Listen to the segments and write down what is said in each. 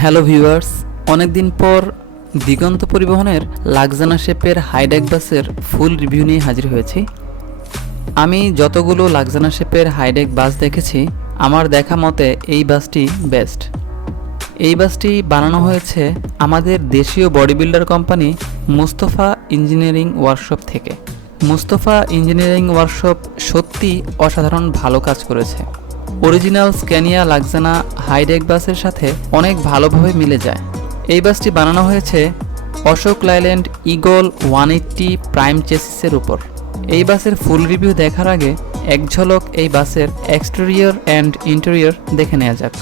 Hello viewers, অনেকদিন পর দিগন্ত পরিবহনের লাক্সানা শেপের হাইডেক বাসের ফুল রিভিউ নিয়ে হাজির হয়েছি। আমি যতগুলো লাক্সানা শেপের হাইডেক বাস দেখেছি, আমার দেখা মতে এই বাসটি বেস্ট। এই বাসটি বানানো হয়েছে আমাদের দেশীয় body builder company Mustafa engineering workshop থেকে। মুস্তফা ইঞ্জিনিয়ারিং ওয়ার্কশপ সত্যি অসাধারণ ভালো কাজ করেছে। অরিজিনাল স্ক্যানিয়া লাক্সানা হাইডেক বাসের সাথে অনেক ভালোভাবে মিলে যায়। এই বাসটি বানানো হয়েছে অশোক লাইল্যান্ড ইগল 180 প্রাইম চেসিসের উপর। এই বাসের ফুল রিভিউ দেখার আগে এক ঝলক এই বাসের এক্সটেরিয়র অ্যান্ড ইন্টেরিয়র দেখে নেওয়া যাক।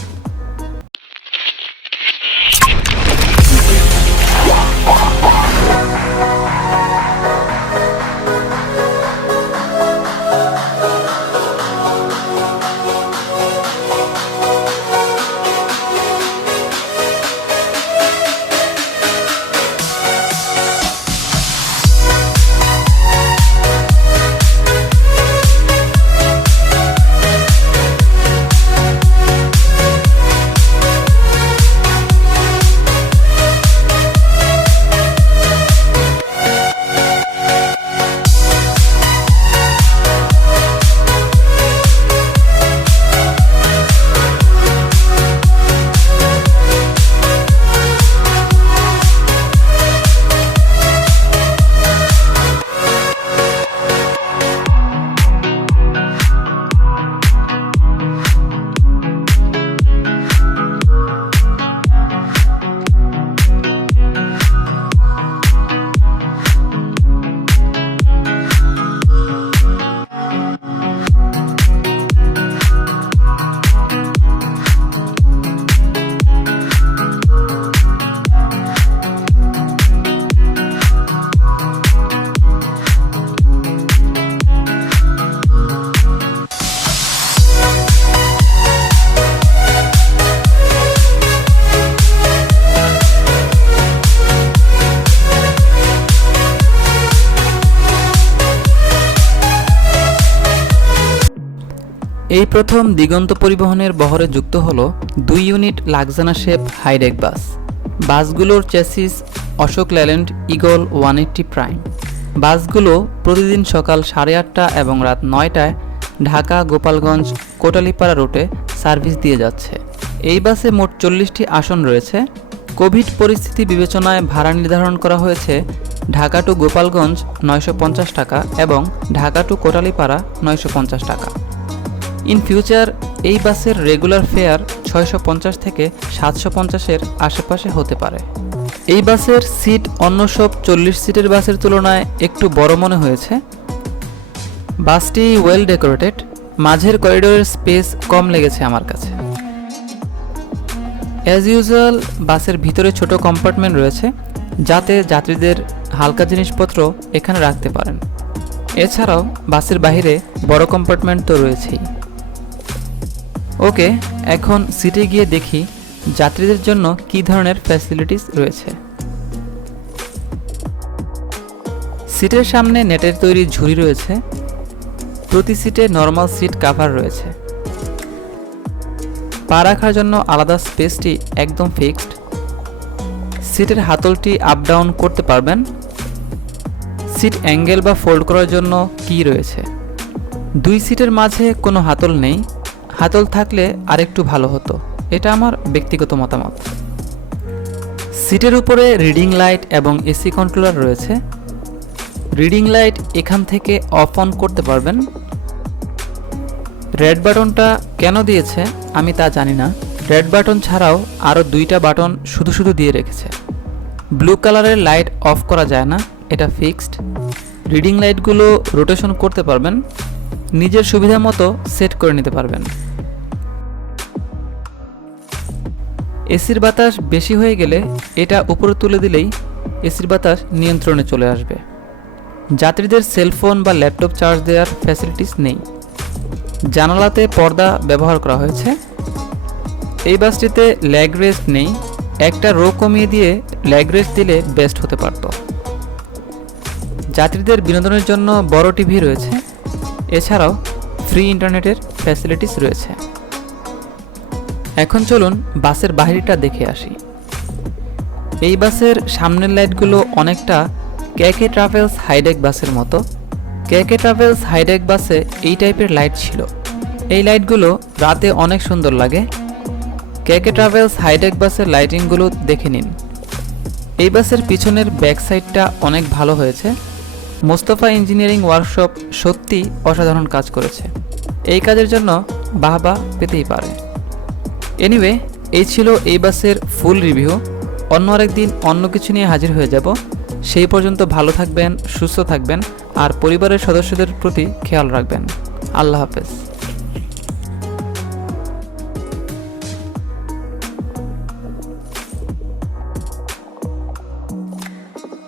এই প্রথম দিগন্ত পরিবহনের বহরে যুক্ত হলো 2 ইউনিট লাক্সানা শেপ হাইডেক বাস। বাসগুলোর chassis Ashok Leyland eagle 180 prime. বাসগুলো প্রতিদিন সকাল 8:30 এবং রাত 9টায় ঢাকা গোপালগঞ্জ কোটালীপাড়া রুটে সার্ভিস দিয়ে যাচ্ছে। এই বাসে মোট 40টি আসন রয়েছে। কোভিড পরিস্থিতি বিবেচনায় ভাড়া নির্ধারণ করা হয়েছে ঢাকা টু গোপালগঞ্জ 950 টাকা এবং ঢাকা টু কোটালীপাড়া 950 টাকা। ইন ফিউচার এই বাসের রেগুলার ফেয়ার 650 থেকে 750-এর আশেপাশে হতে পারে। এই বাসের সিট অন্য সব 40 সিটের বাসের তুলনায় একটু বড় মনে হয়েছে। বাসটি ওয়েল ডেকোরেটেড, মাঝের করিডোরের স্পেস কম লেগেছে আমার কাছে। অ্যাজ ইউজুয়াল বাসের ভিতরে ছোট কম্পার্টমেন্ট রয়েছে, যাতে যাত্রীদের হালকা জিনিসপত্র এখানে রাখতে পারেন। এছাড়াও বাসের বাইরে বড় কম্পার্টমেন্ট তো রয়েছেই। ওকে, এখন সিটে গিয়ে দেখি যাত্রীদের জন্য কী ধরনের ফ্যাসিলিটিস রয়েছে। সিটের সামনে নেটের তৈরি ঝুড়ি রয়েছে। প্রতি সিটে নর্মাল সিট কাভার রয়েছে। পা রাখার জন্য আলাদা স্পেসটি একদম ফিক্সড। সিটের হাতলটি আপ ডাউন করতে পারবেন। সিট অ্যাঙ্গেল বা ফোল্ড করার জন্য কি রয়েছে। 2 সিটের মাঝে কোনো হাতল নেই। হাতল থাকলে আরেকটু ভালো হতো, এটা আমার ব্যক্তিগত মতামত। সিটের উপরে রিডিং লাইট এবং এসি কন্ট্রোলার রয়েছে। রিডিং লাইট এখান থেকে অফ অন করতে পারবেন। রেড বাটনটা কেন দিয়েছে আমি তা জানি না। রেড বাটন ছাড়াও আরও 2টা বাটন শুধু দিয়ে রেখেছে। ব্লু কালারের লাইট অফ করা যায় না, এটা ফিক্সড। রিডিং লাইটগুলো রোটেশন করতে পারবেন, নিজের সুবিধা মতো সেট করে নিতে পারবেন। এসির বাতাস বেশি হয়ে গেলে এটা উপরে তুলে দিলেই এসির বাতাস নিয়ন্ত্রণে চলে আসবে। যাত্রীদের সেলফোন বা ল্যাপটপ চার্জ দেওয়ার ফ্যাসিলিটিস নেই। জানালাতে পর্দা ব্যবহার করা হয়েছে। এই বাসটিতে লেগ রেস্ট নেই, একটা রো কমিয়ে দিয়ে লেগ রেস্ট দিলে বেস্ট হতে পারত। যাত্রীদের বিনোদনের জন্য বড় টিভি রয়েছে, এছাড়াও ফ্রি ইন্টারনেটের ফ্যাসিলিটিস রয়েছে। এখন চলুন বাসের বাহিরটা দেখে আসি। এই বাসের সামনের লাইটগুলো অনেকটা কেকে ট্রাভেলস হাইডেক বাসের মতো। কেকে ট্রাভেলস হাইডেক বাসে এই টাইপের লাইট ছিল। এই লাইটগুলো রাতে অনেক সুন্দর লাগে। কেকে ট্রাভেলস হাইডেক বাসের লাইটিংগুলো দেখে নিন। এই বাসের পিছনের ব্যাক সাইডটা অনেক ভালো হয়েছে। মোস্তফা ইঞ্জিনিয়ারিং ওয়ার্কশপ সত্যি অসাধারণ কাজ করেছে। এই কাজের জন্য বাহবা পেতেই পারে। এনিওয়ে, এই ছিল এই বাসের ফুল রিভিউ। অন্য আরেকদিন অন্য কিছু নিয়ে হাজির হয়ে যাব। সেই পর্যন্ত ভালো থাকবেন, সুস্থ থাকবেন আর পরিবারের সদস্যদের প্রতি খেয়াল রাখবেন। আল্লাহ হাফেজ।